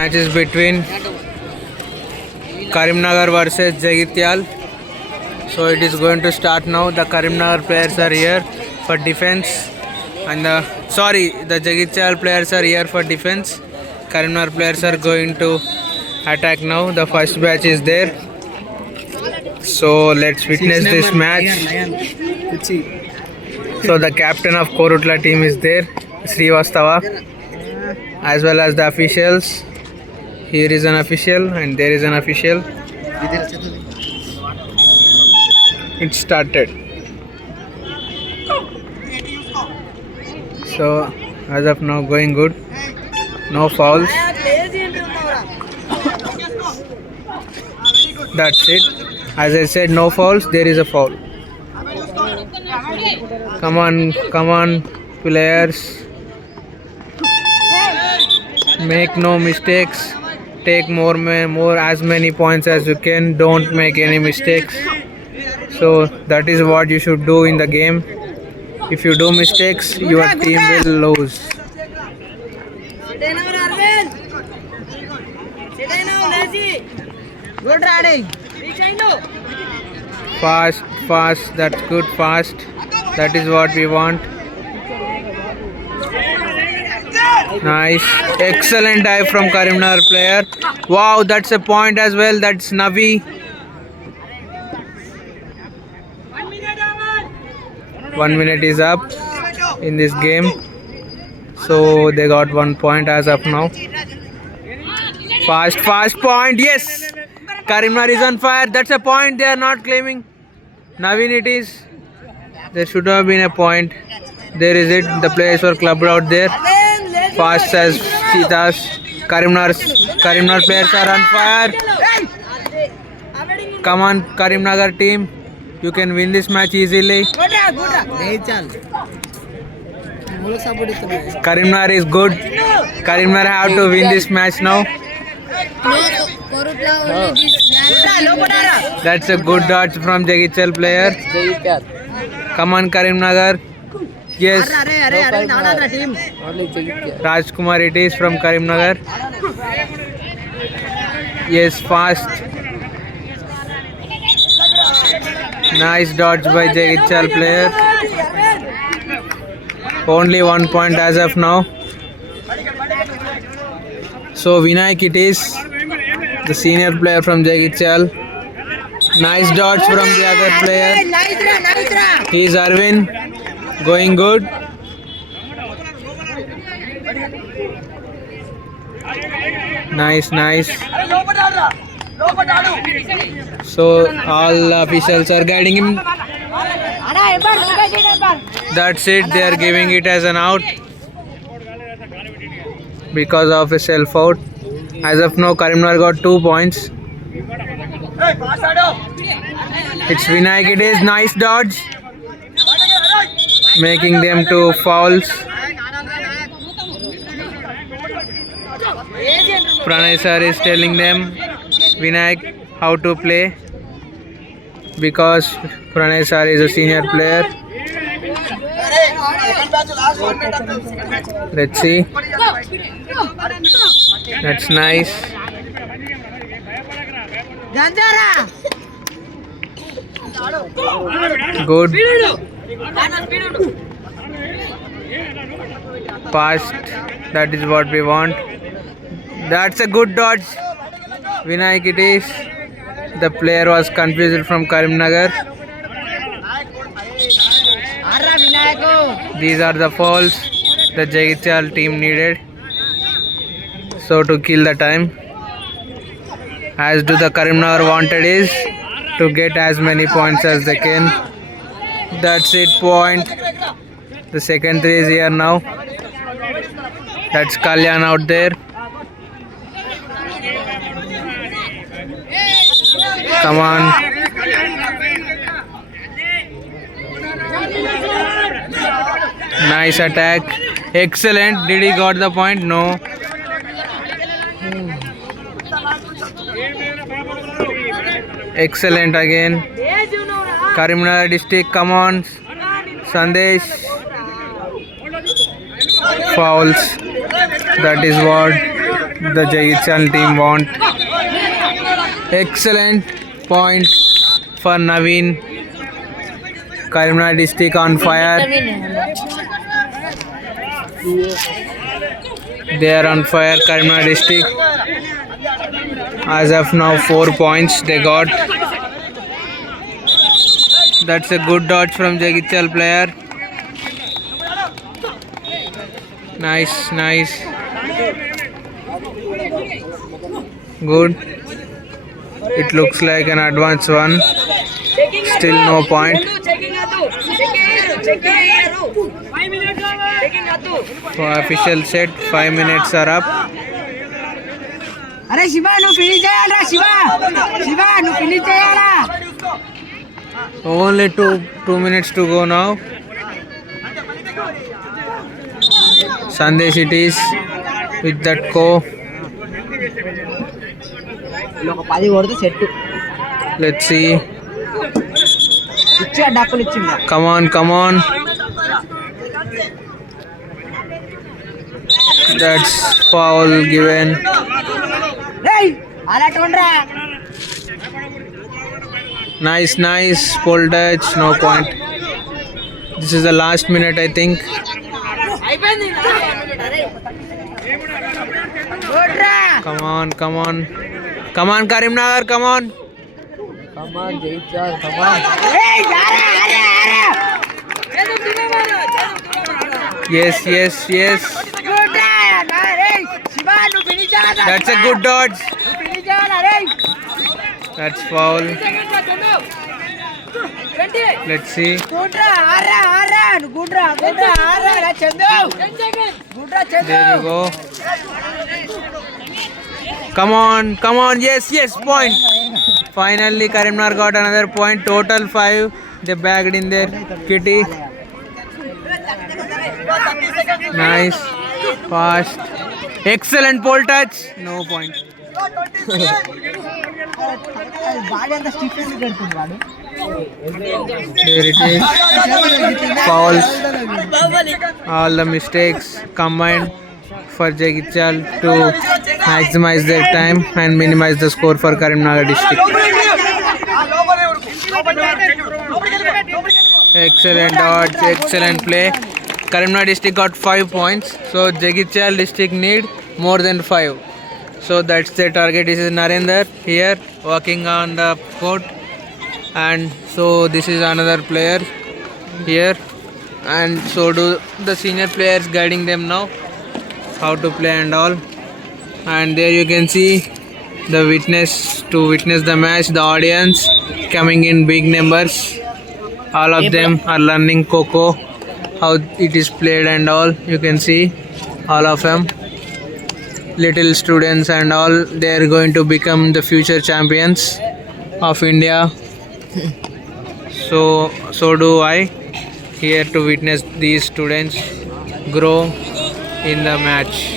Match is between Karimnagar versus Jagityal. So it is going to start now. The Karimnagar players are here for defense, and the Jagityal players are here for defense. Karimnagar players are going to attack now. The first batch is there. So let's witness this match. So the captain of Korutla team is there, Srivastava, as well as the officials. Here is an official and there is an official. It started. So as of now going good. No fouls. That's it. As I said, no fouls. There is a foul. Come on, players. Make no mistakes. Take more as many points as you can. Don't make any mistakes. So that is what you should do in the game. If you do mistakes, your team will lose. Good riding. Fast. That's good. Fast. That is what we want. Nice. Excellent dive from Karimnagar player. Wow, that's a point as well. That's Navi. 1 minute is up in this game. So they got 1 point as of now. Fast point. Yes. Karimnagar is on fire. That's a point they are not claiming. Navin it is. There should have been a point. There is it. The players were clubbed out there. Fast as cheetahs. Karimnagar players are on fire. Come on, Karimnagar team. You can win this match easily. Karimnagar is good. Karimnagar have to win this match now. That's a good dodge from Jagityal player. Come on, Karimnagar. Yes. Rajkumar it is from Karimnagar. Yes, fast. Nice dodge by Jagityal player. Only 1 point as of now. So Vinayak it is, the senior player from Jagityal. Nice dodge from the other player. He is Arvind. Going good. Nice. So all officials are guiding him. That's it. They are giving it as an out because of a self out. As of now, Karimnagar got 2 points. It's Vinayak. It is nice dodge, making them 2 fouls. Pranay sir is telling them, Vinayak, how to play, because Pranay sir is a senior player. Let's see. That's nice. Good. Fast. That is what we want. That's a good dodge. Vinayak it is. The player was confused from Karimnagar. These are the fouls the Jagityal team needed. So to kill the time, as do the Karimnagar wanted is to get as many points as they can. That's it, point. The second 3 is here now. That's Kalyan out there. Come on. Nice attack. Excellent. Did he got the point? No. Excellent again. Karimnagar district. Come on. Sandesh. Fouls. That is what The Jagichal team want. Excellent point for Naveen. Karimnagar district on fire. They are on fire, Karimnagar district. As of now, 4 points they got. That's a good dodge from Jagichal player. Nice, nice. Good. It looks like an advanced one. Still no point. For official set, 5 minutes are up. అరే శివ నువ్వు finish చేయాలా శివ శివ నువ్వు finish చేయాలా Only two minutes to go now. Sandesh it is with that co. ఒక 10 కొడితే set Let's see. ఇచ్చా డబ్బులు ఇచ్చిందా Come on, come on. That's foul given. రేయ్ అలా టోండ్రా Nice, nice. Pole touch, no point. This is the last minute, I think. అయిపోయింది కొట్రా Come on, come on. Come on, Karimnagar, come on. కమాన్ జైచాల్ కమాన్ రేయ్ యారా అరే అరే చేదు దిగమారు Yes, yes, yes. కొట్రా రేయ్ శివ నువ్వు ఫినిష్ చేయాలా That's a good dodge. నువ్వు ఫినిష్ చేయాలా రేయ్ That's foul. Let's see. గుడ్రా ఆరా ఆరా గుడ్రా గుడ్రా ఆరా చందు గుడ్రా Chandu There you go. Come on, come on. Yes, yes, point. Finally, Karimnagar got another point. Total 5. They bagged in their kitty. Nice. Fast. Excellent pole touch. No point. Body అంతా stiff కడుతుంది వాడు There it is. Fouls. All the mistakes combined for Jagichal to maximize their time and minimize the score for Karimnagar district. Excellent dodge, excellent play. Karimnagar district got 5 points, so Jagichal district need more than 5. So that's their target. This is Narendra here working on the court, and so this is another player here, and so do the senior players guiding them now how to play and all. And there you can see the witness the match, the audience coming in big numbers. All of them are learning Coco, how it is played and all. You can see all of them, little students and all. They are going to become the future champions of India. So do I here to witness these students grow in the match.